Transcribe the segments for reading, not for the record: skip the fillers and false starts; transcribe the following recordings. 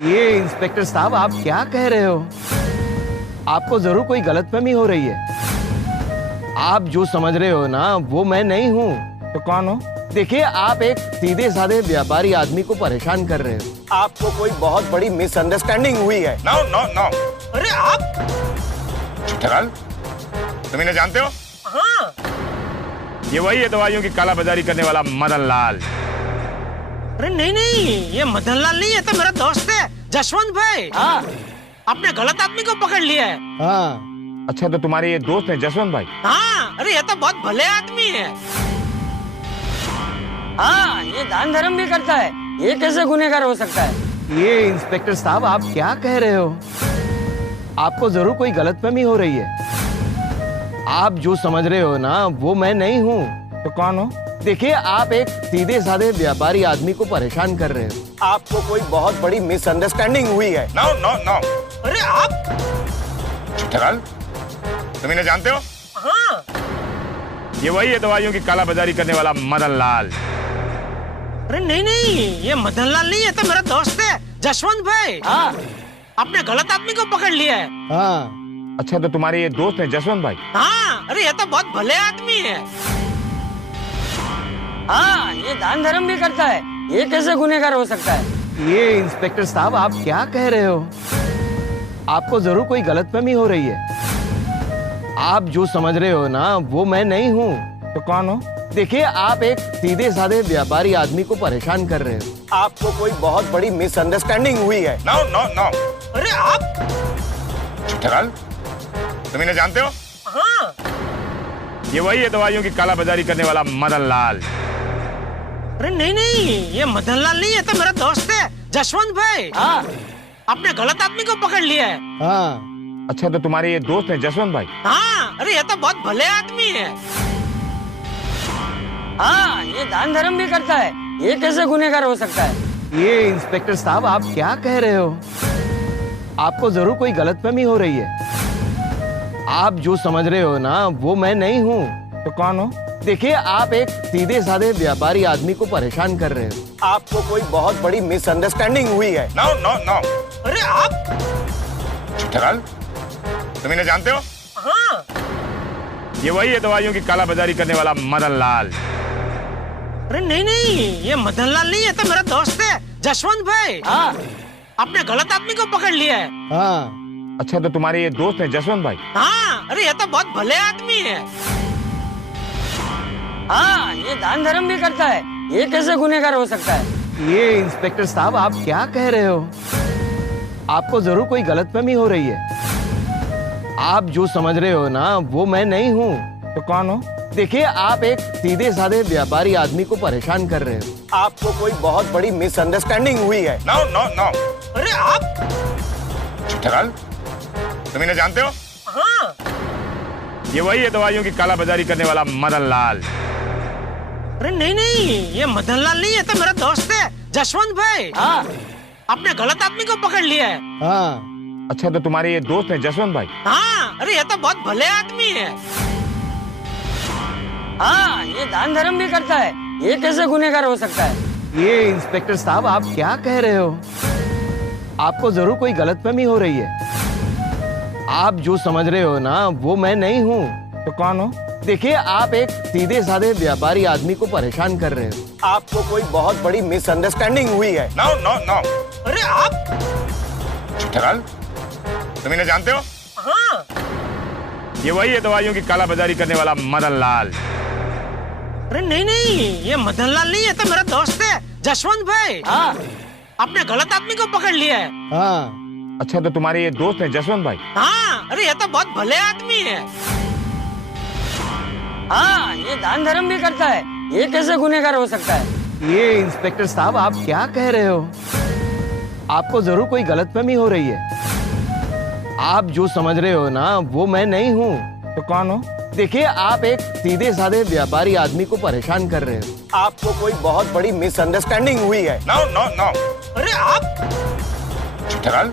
ये इंस्पेक्टर साहब, आप क्या कह रहे हो? आपको जरूर कोई गलतफहमी हो रही है। आप जो समझ रहे हो ना, वो मैं नहीं हूँ। तो कौन हो? देखिए, आप एक सीधे साधे व्यापारी आदमी को परेशान कर रहे हो। आपको कोई बहुत बड़ी मिसअंडरस्टैंडिंग हुई है। No no no. अरे आप चिट्ठेलाल, तुम इन्हें जानते हो? हाँ। ये वही है दवाइयों की कालाबाजारी करने वाला मदन लाल। अरे नहीं नहीं, ये मदन लाल नहीं है, तो मेरा दोस्त है जसवंत भाई। हाँ आपने गलत आदमी को पकड़ लिया है। हाँ। अच्छा, तो तुम्हारे ये दोस्त हैं जसवंत भाई? हाँ, अरे ये तो बहुत भले आदमी है। हाँ, ये दान धर्म भी करता है। ये कैसे गुनहगार हो सकता है? ये इंस्पेक्टर साहब, आप क्या कह रहे हो? आपको जरूर कोई गलतफहमी हो रही है। आप जो समझ रहे हो ना, वो मैं नहीं हूँ। तो कौन हो? देखिए, आप एक सीधे साधे व्यापारी आदमी को परेशान कर रहे हो। आपको कोई बहुत बड़ी मिसअंडरस्टैंडिंग हुई है। No no no. अरे आप चिट्ठेलाल, तुम इन्हें जानते हो? हाँ। ये वही है दवाइयों की कालाबाजारी करने वाला मदन लाल। अरे नहीं नहीं, ये मदन लाल नहीं है, तो मेरा दोस्त है जसवंत भाई। हाँ, आपने गलत आदमी को पकड़ लिया है। हाँ। अच्छा, तो तुम्हारे ये दोस्त हैं जसवंत भाई? हाँ, अरे ये तो बहुत भले आदमी है। हाँ, ये दान धर्म भी करता है। ये कैसे गुनहगार हो सकता है? ये इंस्पेक्टर साहब, आप क्या कह रहे हो? आपको जरूर कोई गलतफहमी हो रही है। आप जो समझ रहे हो ना, वो मैं नहीं हूँ। तो कौन हो? देखिए, आप एक सीधे साधे व्यापारी आदमी को परेशान कर रहे हो। आपको कोई बहुत बड़ी मिसअंडरस्टैंडिंग हुई है। No no no. अरे आप चिट्ठेलाल, तुम इन्हें जानते हो? हाँ। ये वही है दवाइयों की कालाबाजारी करने वाला मदन लाल। अरे नहीं नहीं, ये मदन लाल नहीं है, तो मेरा दोस्त है जसवंत भाई। हाँ, आपने गलत आदमी को पकड़ लिया है। हाँ। अच्छा, तो तुम्हारे ये दोस्त हैं जसवंत भाई? हाँ, अरे ये तो बहुत भले आदमी है। हाँ, ये दान धर्म भी करता है। ये कैसे गुनहगार हो सकता है? ये इंस्पेक्टर साहब, आप क्या कह रहे हो? आपको जरूर कोई गलतफहमी हो रही है। आप जो समझ रहे हो ना, वो मैं नहीं हूँ। तो कौन हो? देखिए, आप एक सीधे साधे व्यापारी आदमी को परेशान कर रहे हो। आपको कोई बहुत बड़ी मिसअंडरस्टैंडिंग हुई है। No no no. अरे आप चिट्ठेलाल, तुम इन्हें जानते हो? हाँ। ये वही है दवाइयों की कालाबाजारी करने वाला मदन लाल। अरे नहीं नहीं, ये मदन लाल नहीं है, तो मेरा दोस्त है जसवंत भाई। हाँ, आपने गलत आदमी को पकड़ लिया है। हाँ। अच्छा, तो तुम्हारे ये दोस्त हैं जसवंत भाई? हाँ, अरे ये तो बहुत भले आदमी है। हाँ, ये दान धर्म भी करता है। ये कैसे गुनहगार हो सकता है? ये इंस्पेक्टर साहब, आप क्या कह रहे हो? आपको जरूर कोई गलतफहमी हो रही है। आप जो समझ रहे हो ना, वो मैं नहीं हूँ। तो कौन हो? देखिए, आप एक सीधे साधे व्यापारी आदमी को परेशान कर रहे हो। आपको कोई बहुत बड़ी मिसअंडरस्टैंडिंग हुई है। No no no. अरे आप चिट्ठेलाल, तुम इन्हें जानते हो? हाँ। ये वही है दवाइयों की कालाबाजारी करने वाला मदन लाल। अरे नहीं नहीं, ये मदन लाल नहीं है, तो मेरा दोस्त है जसवंत भाई। हाँ, आपने गलत आदमी को पकड़ लिया है। हाँ। अच्छा, तो तुम्हारे ये दोस्त हैं जसवंत भाई? हाँ, अरे ये तो बहुत भले आदमी है। हाँ, ये दान धर्म भी करता है। ये कैसे गुनहगार हो सकता है? ये इंस्पेक्टर साहब, आप क्या कह रहे हो? आपको जरूर कोई गलतफहमी हो रही है। आप जो समझ रहे हो ना, वो मैं नहीं हूँ। तो कौन हो? देखिए, आप एक सीधे साधे व्यापारी आदमी को परेशान कर रहे हो। आपको कोई बहुत बड़ी मिसअंडरस्टैंडिंग हुई है। No no no. अरे आप चिट्ठेलाल, तुम इन्हें जानते हो? हाँ। ये वही है दवाइयों की कालाबाजारी करने वाला मदन लाल। अरे नहीं नहीं, ये मदन लाल नहीं है, तो मेरा दोस्त है जसवंत भाई। हाँ, आपने गलत आदमी को पकड़ लिया है। हाँ। अच्छा, तो तुम्हारे ये दोस्त हैं जसवंत भाई? हाँ, अरे ये तो बहुत भले आदमी है। हाँ, ये दान धर्म भी करता है। ये कैसे गुनहगार हो सकता है? ये इंस्पेक्टर साहब, आप क्या कह रहे हो? आपको जरूर कोई गलतफहमी हो रही है। आप जो समझ रहे हो ना, वो मैं नहीं हूँ। तो कौन हो? देखिए, आप एक सीधे साधे व्यापारी आदमी को परेशान कर रहे हो। आपको कोई बहुत बड़ी मिसअंडरस्टैंडिंग हुई है। No no no. अरे आप चिट्ठेलाल,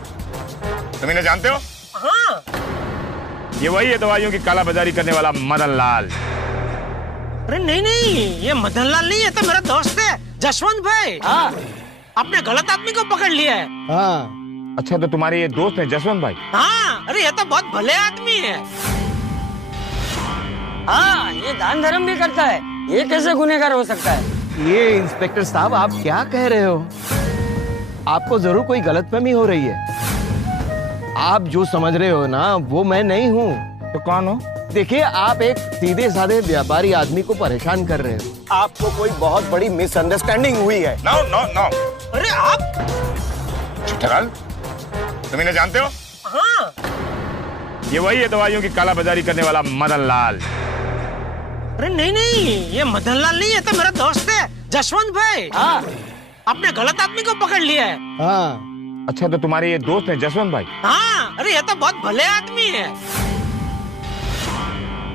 तुम इन्हें जानते हो? हाँ। ये वही है दवाइयों की कालाबाजारी करने वाला मदन लाल। अरे नहीं नहीं, ये मदन लाल नहीं है, तो मेरा दोस्त है जसवंत भाई। हाँ, आपने गलत आदमी को पकड़ लिया है। हाँ। अच्छा, तो तुम्हारे ये दोस्त हैं जसवंत भाई? हाँ, अरे ये तो बहुत भले आदमी है। हाँ, ये दान धर्म भी करता है, ये कैसे गुनहगार हो सकता है? ये इंस्पेक्टर साहब, आप क्या कह रहे हो? आपको जरूर कोई गलतफहमी हो रही है। आप जो समझ रहे हो ना, वो मैं नहीं हूँ। तो कौन हो? देखिए, आप एक सीधे साधे व्यापारी आदमी को परेशान कर रहे हो। आपको कोई बहुत बड़ी मिसअंडरस्टैंडिंग हुई है। नो नो नो, अरे आप? ठहराल, तुम इन्हें जानते हो? हाँ। ये वही है दवाइयों की काला बाजारी करने वाला मदन लाल। अरे नहीं नहीं, ये मदन लाल नहीं, ये तो मेरा दोस्त है जसवंत भाई। हाँ। आपने गलत आदमी को पकड़ लिया है। हाँ। अच्छा, तो तुम्हारे ये दोस्त हैं जसवंत भाई? हाँ, अरे ये तो बहुत भले आदमी है।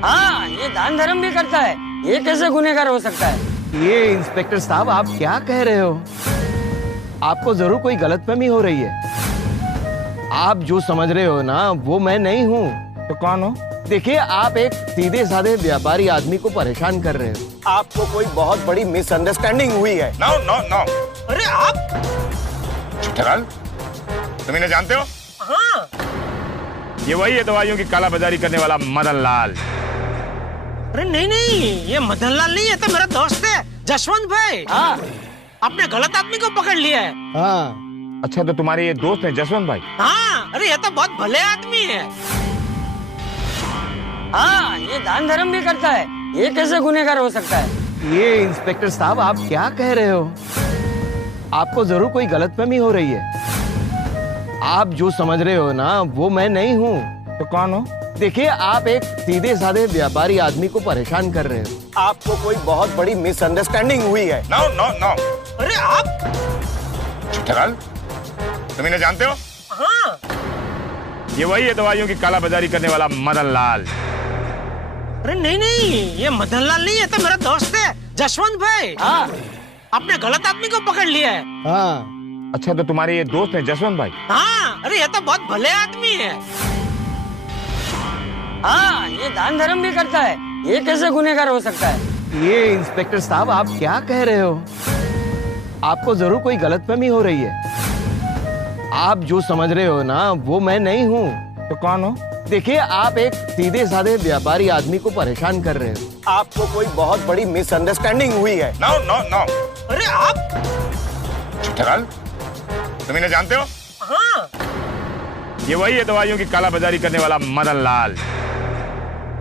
हाँ, ये दान धर्म भी करता है, ये कैसे गुनहगार हो सकता है? ये इंस्पेक्टर साहब, आप क्या कह रहे हो? आपको जरूर कोई गलतफहमी हो रही है। आप जो समझ रहे हो ना, वो मैं नहीं हूँ। तो कौन हो? देखिए, आप एक सीधे साधे व्यापारी आदमी को परेशान कर रहे हो। आपको कोई बहुत बड़ी मिसअंडरस्टैंडिंग हुई है। नो नो नो, अरे आप? ठहराल, तुम इन्हें जानते हो? हाँ। ये वही है दवाइयों की काला बाजारी करने वाला मदन लाल। अरे नहीं नहीं, ये मदन लाल नहीं, ये तो मेरा दोस्त है जसवंत भाई। हाँ। आपने गलत आदमी को पकड़ लिया है। हाँ। अच्छा, तो तुम्हारे ये दोस्त हैं जसवंत भाई? हाँ, अरे ये तो बहुत भले आदमी है। हाँ, ये दान धर्म भी करता है, ये कैसे गुनहगार हो सकता है? ये इंस्पेक्टर साहब, आप क्या कह रहे हो? आपको जरूर कोई गलतफहमी हो रही है। आप जो समझ रहे हो ना, वो मैं नहीं हूँ। तो कौन हो? देखिए, आप एक सीधे साधे व्यापारी आदमी को परेशान कर रहे हो। आपको कोई बहुत बड़ी मिसअंडरस्टैंडिंग हुई है। नो नो नो, अरे आप? ठहराल, तुम इन्हें जानते हो? हाँ। ये वही है दवाइयों की काला बाजारी करने वाला मदन लाल। अरे नहीं नहीं, ये मदन लाल नहीं, ये तो मेरा दोस्त है जसवंत भाई। हाँ। आपने गलत आदमी को पकड़ लिया है। हाँ। अच्छा, तो तुम्हारे ये दोस्त हैं जसवंत भाई? हाँ, अरे ये तो बहुत भले आदमी है। हाँ, ये दान धर्म भी करता है, ये कैसे गुनहगार हो सकता है? ये इंस्पेक्टर साहब, आप क्या कह रहे हो? आपको जरूर कोई गलतफहमी हो रही है। आप जो समझ रहे हो ना, वो मैं नहीं हूँ। तो कौन हो? देखिए, आप एक सीधे साधे व्यापारी आदमी को परेशान कर रहे हो। आपको कोई बहुत बड़ी मिसअंडरस्टैंडिंग हुई है। नो नो नो, अरे आप? ठहराल, तुम इन्हें जानते हो? हाँ। ये वही है दवाइयों की काला बाजारी करने वाला मदन लाल।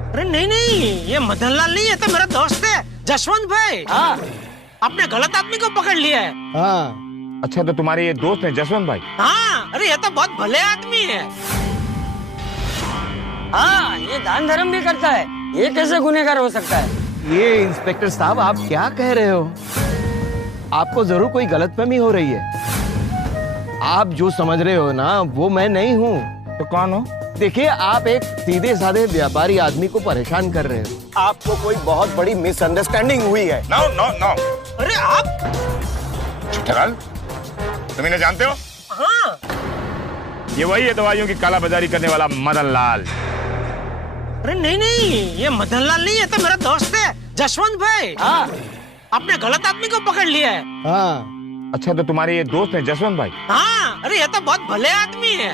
अरे नहीं नहीं, ये मदन लाल नहीं, ये तो मेरा दोस्त है जसवंत भाई। हाँ। आपने गलत आदमी को पकड़ लिया है। हाँ। अच्छा, तो तुम्हारे ये दोस्त हैं जसवंत भाई? हाँ, अरे ये तो बहुत भले आदमी है। हाँ, ये दान धर्म भी करता है, ये कैसे गुनहगार हो सकता है? ये इंस्पेक्टर साहब, आप क्या कह रहे हो? आपको जरूर कोई गलतफहमी हो रही है। आप जो समझ रहे हो ना, वो मैं नहीं हूँ। तो कौन हो? देखिए, आप एक सीधे साधे व्यापारी आदमी को परेशान कर रहे हो। आपको कोई बहुत बड़ी मिसअंडरस्टैंडिंग हुई है। नो नो नो, अरे आप? ठहराल, तुम इन्हें जानते हो? हाँ। ये वही है दवाइयों की काला बाजारी करने वाला मदन लाल। अरे नहीं नहीं, ये मदन लाल नहीं, ये तो मेरा दोस्त है जसवंत भाई। हाँ। आपने गलत आदमी को पकड़ लिया है। हाँ। अच्छा, तो तुम्हारे ये दोस्त हैं जसवंत भाई? हाँ, अरे ये तो बहुत भले आदमी है।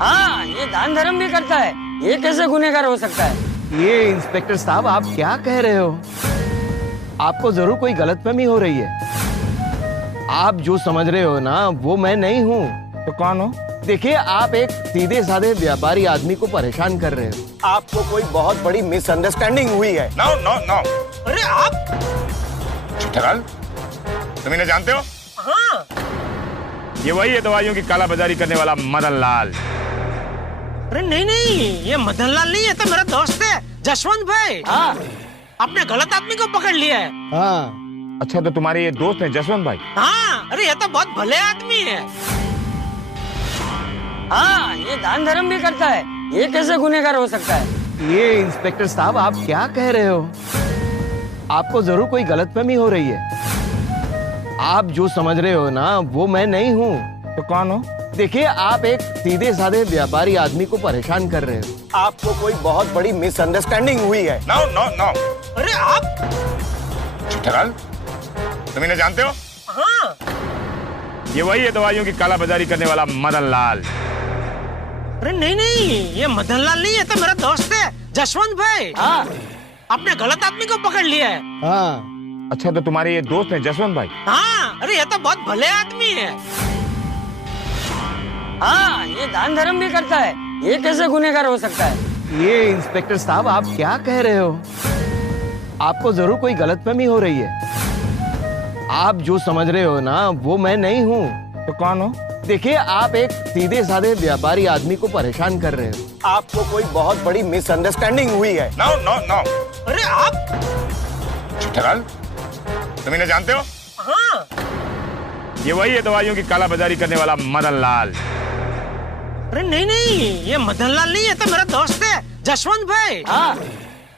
हाँ, ये दान धर्म भी करता है, ये कैसे गुनहगार हो सकता है? ये इंस्पेक्टर साहब, आप क्या कह रहे हो? आपको जरूर कोई गलतफहमी हो रही है। आप जो समझ रहे हो ना, वो मैं नहीं हूँ। तो कौन हो? देखिए, आप एक सीधे साधे व्यापारी आदमी को परेशान कर रहे हो। आपको कोई बहुत बड़ी मिसअंडरस्टैंडिंग हुई है। नो नो नो, अरे आप? ठहराल, तुम इन्हें जानते हो? हाँ। ये वही है दवाइयों की काला बाजारी करने वाला मदन लाल। अरे नहीं नहीं, ये मदन लाल नहीं, ये तो मेरा दोस्त है जसवंत भाई। हाँ। आपने गलत आदमी को पकड़ लिया है। हाँ। अच्छा, तो तुम्हारे ये दोस्त हैं जसवंत भाई? हाँ, अरे ये तो बहुत भले आदमी है। हाँ, ये दान धर्म भी करता है, ये कैसे गुनहगार हो सकता है? ये इंस्पेक्टर साहब, आप क्या कह रहे हो? आपको जरूर कोई गलतफहमी हो रही है। आप जो समझ रहे हो ना, वो मैं नहीं हूँ। तो कौन हो? देखिए, आप एक सीधे साधे व्यापारी आदमी को परेशान कर रहे हो। आपको कोई बहुत बड़ी मिसअंडरस्टैंडिंग हुई है। नो नो नो, अरे आप? ठहराल, तुम इन्हें जानते हो? हाँ। ये वही है दवाइयों की कालाबाजारी करने वाला मदन लाल। अरे नहीं, ये मदन लाल नहीं, ये तो मेरा दोस्त है जसवंत भाई। हाँ आपने गलत आदमी को पकड़ लिया है। हाँ। अच्छा, तो तुम्हारे ये दोस्त हैं जसवंत भाई? हाँ, अरे ये तो बहुत भले आदमी है। हाँ, ये दान धर्म भी करता है, ये कैसे गुनहगार हो सकता है? ये इंस्पेक्टर साहब, आप क्या कह रहे हो? आपको जरूर कोई गलतफहमी हो रही है। आप जो समझ रहे हो ना, वो मैं नहीं हूँ। तो कौन हो? देखिए, आप एक सीधे साधे व्यापारी आदमी को परेशान कर रहे हो। आपको कोई बहुत बड़ी मिसअंडरस्टैंडिंग हुई है। नो नो नो, अरे आप। चिट्ठलाल, तुम इन्हें जानते हो? हाँ। ये वही है दवाइयों की कालाबाजारी करने वाला मदन लाल। अरे नहीं, ये मदन लाल नहीं, ये तो मेरा दोस्त है जसवंत भाई। हाँ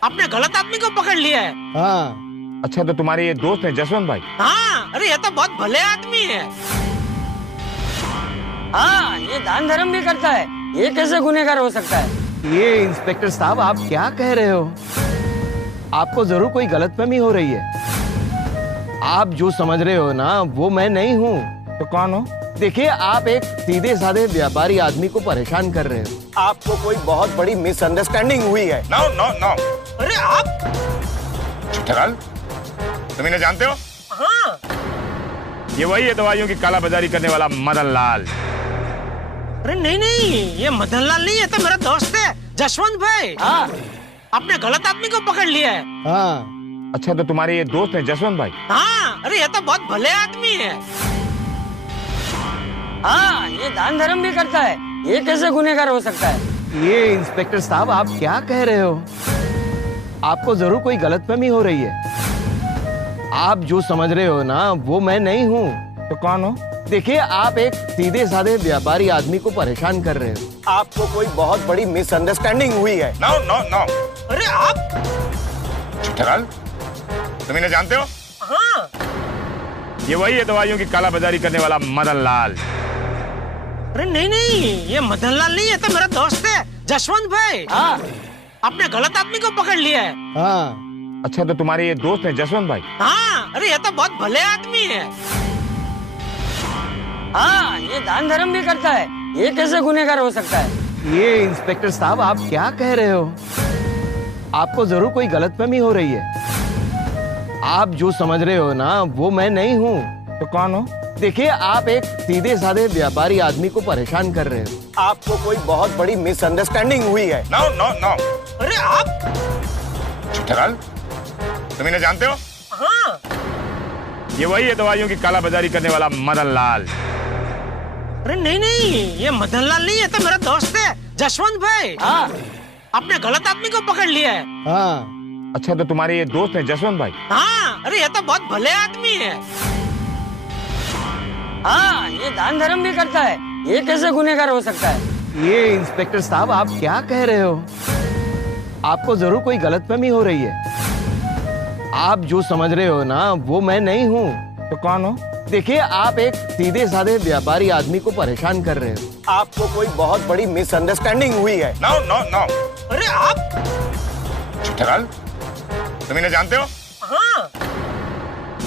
आपने गलत आदमी को पकड़ लिया है। हाँ। अच्छा, तो तुम्हारे ये दोस्त हैं जसवंत भाई? हाँ, अरे ये तो बहुत भले आदमी है। हाँ, ये दान धर्म भी करता है, ये कैसे गुनहगार हो सकता है? ये इंस्पेक्टर साहब, आप क्या कह रहे हो? आपको जरूर कोई गलतफहमी हो रही है। आप जो समझ रहे हो ना, वो मैं नहीं हूँ। तो कौन हो? देखिए, आप एक सीधे साधे व्यापारी आदमी को परेशान कर रहे हो। आपको कोई बहुत बड़ी मिसअंडरस्टैंडिंग हुई है। नो नो नो, अरे आप। चिट्ठलाल, तुम इन्हें जानते हो? हाँ। ये वही है दवाइयों की कालाबाजारी करने वाला मदन लाल। अरे नहीं, ये मदन लाल नहीं, ये तो मेरा दोस्त है जसवंत भाई। हाँ आपने गलत आदमी को पकड़ लिया है। हाँ। अच्छा, तो तुम्हारे ये दोस्त हैं जसवंत भाई? हाँ, अरे ये तो बहुत भले आदमी है। हाँ, ये दान धर्म भी करता है, ये कैसे गुनहगार हो सकता है? ये इंस्पेक्टर साहब, आप क्या कह रहे हो? आपको जरूर कोई गलतफहमी हो रही है। आप जो समझ रहे हो ना, वो मैं नहीं हूँ। तो कौन हो? देखिए, आप एक सीधे साधे व्यापारी आदमी को परेशान कर रहे हो। आपको कोई बहुत बड़ी मिसअंडरस्टैंडिंग हुई है। नो नो नो, अरे आप। चिट्ठलाल, तुम इन्हें जानते हो? हाँ। ये वही है दवाइयों की कालाबाजारी करने वाला मदन लाल। अरे नहीं, ये मदन लाल नहीं, ये तो मेरा दोस्त है जसवंत भाई। हाँ आपने गलत आदमी को पकड़ लिया है। हाँ। अच्छा, तो तुम्हारे ये दोस्त हैं जसवंत भाई? हाँ, अरे ये तो बहुत भले आदमी है। हाँ, ये दान धर्म भी करता है, ये कैसे गुनहगार हो सकता है? ये इंस्पेक्टर साहब, आप क्या कह रहे हो? आपको जरूर कोई गलतफहमी हो रही है। आप जो समझ रहे हो ना, वो मैं नहीं हूँ। तो कौन हो? देखिए, आप एक सीधे साधे व्यापारी आदमी को परेशान कर रहे हो। आपको कोई बहुत बड़ी मिसअंडरस्टैंडिंग हुई है। नो नो नो, अरे आप। चिट्ठलाल, तुम इन्हें जानते हो? हाँ। ये वही है दवाइयों की कालाबाजारी करने वाला मदन लाल। अरे नहीं, ये मदन लाल नहीं, ये तो मेरा दोस्त है जसवंत भाई। हाँ आपने गलत आदमी को पकड़ लिया है। हाँ। अच्छा, तो तुम्हारे ये दोस्त हैं जसवंत भाई? हाँ, अरे ये तो बहुत भले आदमी है। हाँ, ये दान धर्म भी करता है, ये कैसे गुनहगार हो सकता है? ये इंस्पेक्टर साहब, आप क्या कह रहे हो? आपको जरूर कोई गलतफहमी हो रही है। आप जो समझ रहे हो ना, वो मैं नहीं हूँ। तो कौन हो? देखिए, आप एक सीधे साधे व्यापारी आदमी को परेशान कर रहे हो। आपको कोई बहुत बड़ी मिसअंडरस्टैंडिंग हुई है। नो नो नो, अरे आप। चिट्ठलाल, तुम इन्हें जानते हो? हाँ।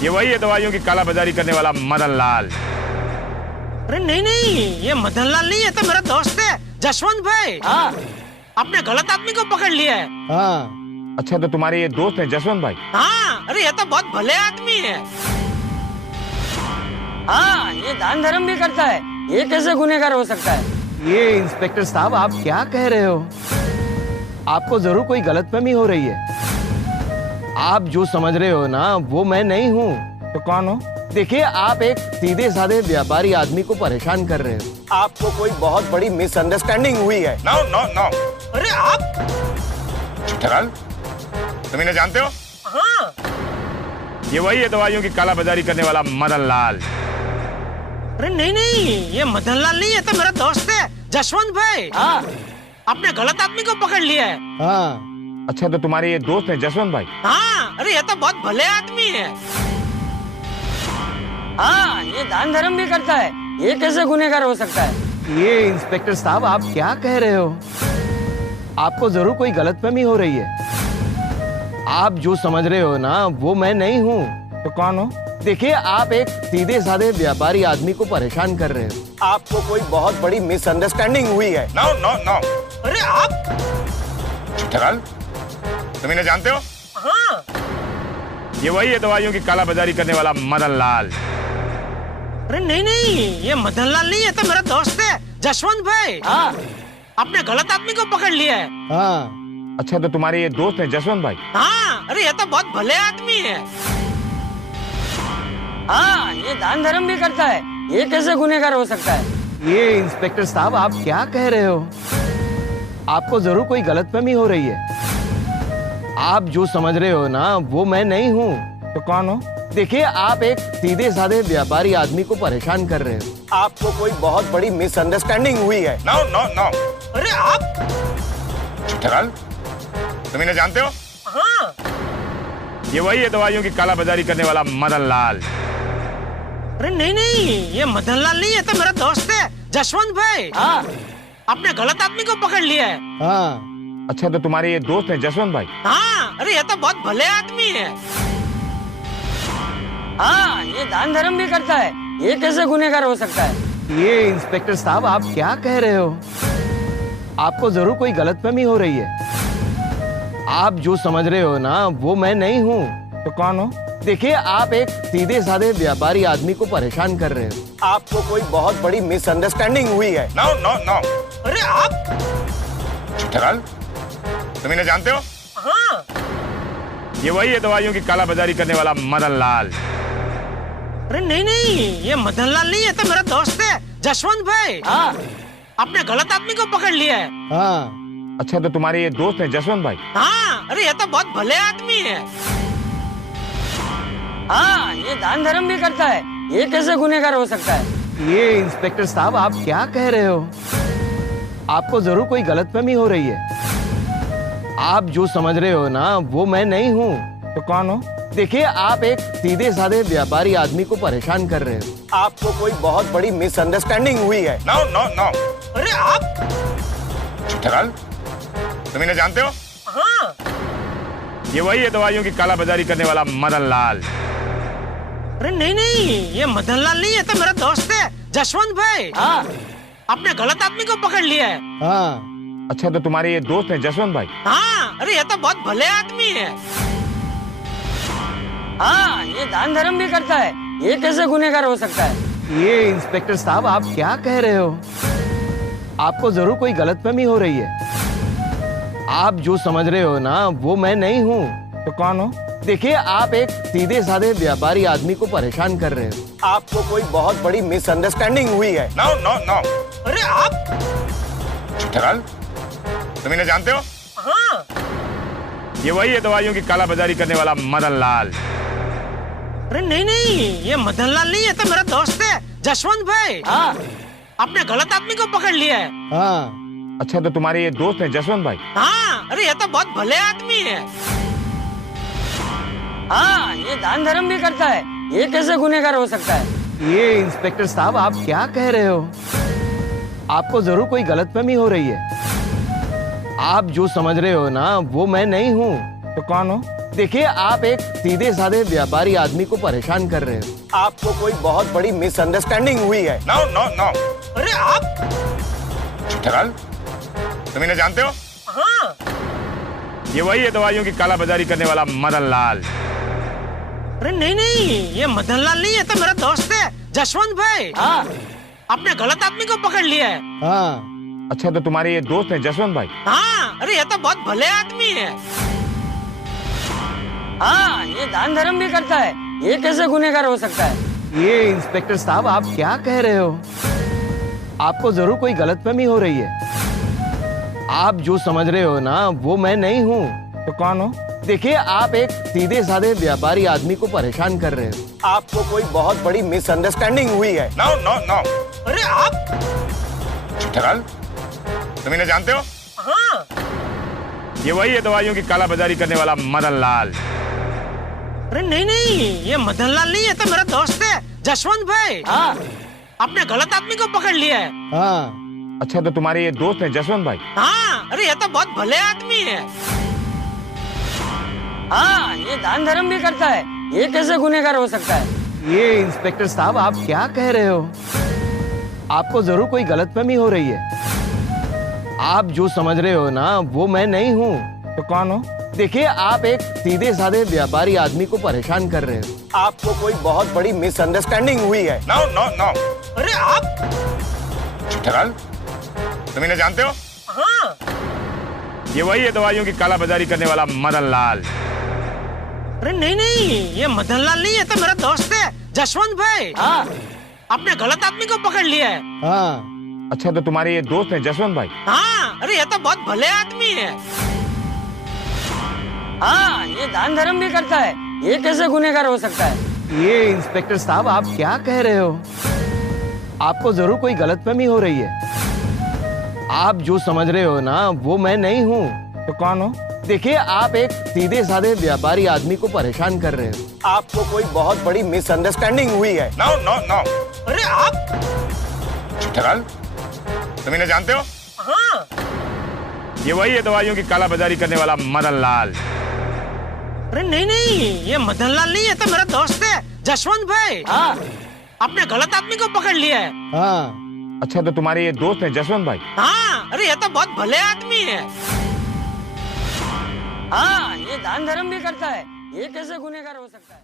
ये वही है दवाइयों की कालाबाजारी करने वाला मदन लाल। अरे नहीं, ये मदन लाल नहीं, ये तो मेरा दोस्त है जसवंत भाई। हाँ आपने गलत आदमी को पकड़ लिया है। हाँ। अच्छा, तो तुम्हारे ये दोस्त हैं जसवंत भाई? हाँ, अरे ये तो बहुत भले आदमी है। हाँ, ये दान धर्म भी करता है, ये कैसे गुनहगार हो सकता है? ये इंस्पेक्टर साहब, आप क्या कह रहे हो? आपको जरूर कोई गलतफहमी हो रही है। आप जो समझ रहे हो ना, वो मैं नहीं हूँ। तो कौन हो? देखिए, आप एक सीधे साधे व्यापारी आदमी को परेशान कर रहे हो। आपको कोई बहुत बड़ी मिसअंडरस्टैंडिंग हुई है। नो नो नो, अरे आप। चिट्ठलाल, तुम इन्हें जानते हो? हाँ। ये वही है दवाइयों की कालाबाजारी करने वाला मदन लाल। अरे नहीं, ये मदन लाल नहीं, ये तो मेरा दोस्त है जसवंत भाई। हाँ आपने गलत आदमी को पकड़ लिया है। हाँ। अच्छा, तो तुम्हारे ये दोस्त हैं जसवंत भाई? हाँ, अरे ये तो बहुत भले आदमी है। हाँ, ये दान धर्म भी करता है, ये कैसे गुनहगार हो सकता है? ये इंस्पेक्टर साहब, आप क्या कह रहे हो? आपको जरूर कोई गलतफहमी हो रही है। आप जो समझ रहे हो ना, वो मैं नहीं हूँ। तो कौन हो? देखिए, आप एक सीधे साधे व्यापारी आदमी को परेशान कर रहे हो। आपको कोई बहुत बड़ी मिसअंडरस्टैंडिंग हुई है। नो नो नो, अरे आप। ठहराल, तुम इन्हें जानते हो? हाँ। ये वही है दवाइयों की कालाबाजारी करने वाला मदन लाल। अरे नहीं नहीं, ये मदन लाल नहीं, ये तो मेरा दोस्त है जसवंत भाई। हाँ आपने गलत आदमी को पकड़ लिया है। हाँ, अच्छा, तो तुम्हारे ये दोस्त हैं जसवंत भाई? हाँ, अरे ये तो बहुत भले आदमी है। हाँ, ये दान धर्म भी करता है, ये कैसे गुनहगार हो सकता है? ये इंस्पेक्टर साहब, आप क्या कह रहे हो? आपको जरूर कोई गलतफहमी हो रही है। आप जो समझ रहे हो ना, वो मैं नहीं हूँ। तो कौन हो? देखिए, आप एक सीधे साधे व्यापारी आदमी को परेशान कर रहे हो। आपको कोई बहुत बड़ी मिसअंडरस्टैंडिंग हुई है। नो नो नो, अरे आप। ठहराल, तुम इन्हें जानते हो? हाँ। ये वही है दवाइयों की कालाबाजारी करने वाला मदन लाल। अरे नहीं नहीं, ये मदन लाल नहीं, ये तो मेरा दोस्त है जसवंत भाई। हाँ आपने गलत आदमी को पकड़ लिया है। हाँ, अच्छा, तो तुम्हारे ये दोस्त हैं जसवंत भाई? हाँ, अरे ये तो बहुत भले आदमी है। हाँ, ये दान धर्म भी करता है, ये कैसे गुनहगार हो सकता है? ये इंस्पेक्टर साहब, आप क्या कह रहे हो? आपको जरूर कोई गलतफहमी हो रही है। आप जो समझ रहे हो ना, वो मैं नहीं हूँ। तो कौन हो? देखिए, आप एक सीधे साधे व्यापारी आदमी को परेशान कर रहे हो। आपको कोई बहुत बड़ी मिसअंडरस्टैंडिंग हुई है। नो नो नो, अरे आप। ठहराल, तुम इन्हें जानते हो? हाँ। ये वही है दवाइयों की कालाबाजारी करने वाला मदन लाल। अरे नहीं नहीं, ये मदन लाल नहीं, ये तो मेरा दोस्त है जसवंत भाई। हाँ आपने गलत आदमी को पकड़ लिया है। हाँ, अच्छा, तो तुम्हारे ये दोस्त हैं जसवंत भाई? हाँ, अरे ये तो बहुत भले आदमी है। हाँ, ये दान धर्म भी करता है, ये कैसे गुनहगार हो सकता है? ये इंस्पेक्टर साहब, आप क्या कह रहे हो? आपको जरूर कोई गलतफहमी हो रही है। आप जो समझ रहे हो ना, वो मैं नहीं हूँ। तो कौन हो? देखिए, आप एक सीधे साधे व्यापारी आदमी को परेशान कर रहे हो। आपको कोई बहुत बड़ी मिसअंडरस्टैंडिंग हुई है। नो नो नो, अरे आप। ठहराल, तुम इन्हें जानते हो? हाँ। ये वही है दवाइयों की कालाबाजारी करने वाला मदन लाल। अरे नहीं नहीं, ये मदन लाल नहीं, ये तो मेरा दोस्त है जसवंत भाई। हाँ आपने गलत आदमी को पकड़ लिया है। हाँ, अच्छा, तो तुम्हारे ये दोस्त हैं जसवंत भाई? हाँ, अरे ये तो बहुत भले आदमी है। हाँ, ये दान धर्म भी करता है, ये कैसे गुनहगार हो सकता है? ये इंस्पेक्टर साहब, आप क्या कह रहे हो? आपको जरूर कोई गलतफहमी हो रही है। आप जो समझ रहे हो ना, वो मैं नहीं हूँ। तो कौन हो? देखिए, आप एक सीधे साधे व्यापारी आदमी को परेशान कर रहे हो। आपको कोई बहुत बड़ी मिसअंडरस्टैंडिंग हुई है। नो नो नो, अरे आप। ठहराल, तुम इन्हें जानते हो? हाँ। ये वही है दवाइयों की कालाबाजारी करने वाला मदन लाल। अरे नहीं नहीं, ये मदन लाल नहीं, ये तो मेरा दोस्त है जसवंत भाई। हाँ आपने गलत आदमी को पकड़ लिया है। हाँ, अच्छा, तो तुम्हारे ये दोस्त हैं जसवंत भाई? हाँ, अरे ये तो बहुत भले आदमी है। हाँ, ये दान धर्म भी करता है, ये कैसे गुनहगार हो सकता है? ये इंस्पेक्टर साहब, आप क्या कह रहे हो? आपको जरूर कोई गलतफहमी हो रही है। आप जो समझ रहे हो ना, वो मैं नहीं हूँ। तो कौन हो? देखिए, आप एक सीधे साधे व्यापारी आदमी को परेशान कर रहे हो। आपको कोई बहुत बड़ी मिसअंडरस्टैंडिंग हुई है। नो नो नो, अरे आप। ठहराल, तुम इन्हें जानते हो? हाँ। ये वही है दवाइयों की कालाबाजारी करने वाला मदन लाल। अरे नहीं नहीं, ये मदन लाल नहीं, ये तो मेरा दोस्त है जसवंत भाई। हाँ आपने गलत आदमी को पकड़ लिया है। हाँ, अच्छा, तो तुम्हारे ये दोस्त हैं जसवंत भाई? हाँ, अरे ये तो बहुत भले आदमी है। हाँ, ये दान धर्म भी करता है, ये कैसे गुनहगार हो सकता है? ये इंस्पेक्टर साहब, आप क्या कह रहे हो? आपको जरूर कोई गलतफहमी हो रही है। आप जो समझ रहे हो ना, वो मैं नहीं हूँ। तो कौन हो? देखिए, आप एक सीधे साधे व्यापारी आदमी को परेशान कर रहे हो। आपको कोई बहुत बड़ी मिसअंडरस्टैंडिंग हुई है। नो नो नो, अरे आप। ठहराल, तुम इन्हें जानते हो? हाँ। ये वही है दवाइयों की कालाबाजारी करने वाला मदन लाल। अरे नहीं नहीं, ये मदन लाल नहीं, ये तो मेरा दोस्त है जसवंत भाई। हाँ आपने गलत आदमी को पकड़ लिया है। हाँ, अच्छा, तो तुम्हारे ये दोस्त हैं जसवंत भाई? हाँ, अरे ये तो बहुत भले आदमी है। हाँ, ये दान धर्म भी करता है, ये कैसे गुनहगार हो सकता है? ये इंस्पेक्टर साहब, आप क्या कह रहे हो? आपको जरूर कोई गलतफहमी हो रही है। आप जो समझ रहे हो ना, वो मैं नहीं हूँ। तो कौन हो? देखिए, आप एक सीधे साधे व्यापारी आदमी को परेशान कर रहे हो। आपको कोई बहुत बड़ी मिसअंडरस्टैंडिंग हुई है। नो नो नो, अरे आप। ठहराल, तुम इन्हें जानते हो? हाँ। ये वही है दवाइयों की काला बाजारी करने वाला मदन लाल। अरे नहीं नहीं, ये मदन लाल नहीं, ये तो मेरा दोस्त है जसवंत भाई। हाँ आपने गलत आदमी को पकड़ लिया है। हाँ, अच्छा, तो तुम्हारे ये दोस्त हैं जसवंत भाई? हाँ, अरे ये तो बहुत भले आदमी है। हाँ, ये दान धर्म भी करता है, ये कैसे गुनहगार हो सकता है? ये इंस्पेक्टर साहब, आप क्या कह रहे हो? आपको जरूर कोई गलतफहमी हो रही है। आप जो समझ रहे हो ना, वो मैं नहीं हूँ। तो कौन हो? देखिए, आप एक सीधे साधे व्यापारी आदमी को परेशान कर रहे हो। आपको कोई बहुत बड़ी मिसअंडरस्टैंडिंग हुई है। नो नो नो, अरे आप। ठहराल, तुम इन्हें जानते हो? हाँ। ये वही है दवाइयों की काला बाजारी करने वाला मदन लाल। अरे नहीं नहीं, ये मदन लाल नहीं, ये तो मेरा दोस्त है जसवंत भाई। हाँ आपने गलत आदमी को पकड़ लिया है। हाँ, अच्छा, तो तुम्हारे ये दोस्त हैं जसवंत भाई? हाँ, अरे ये तो बहुत भले आदमी है। हाँ, ये दान धर्म भी करता है, ये कैसे गुनहगार हो सकता है?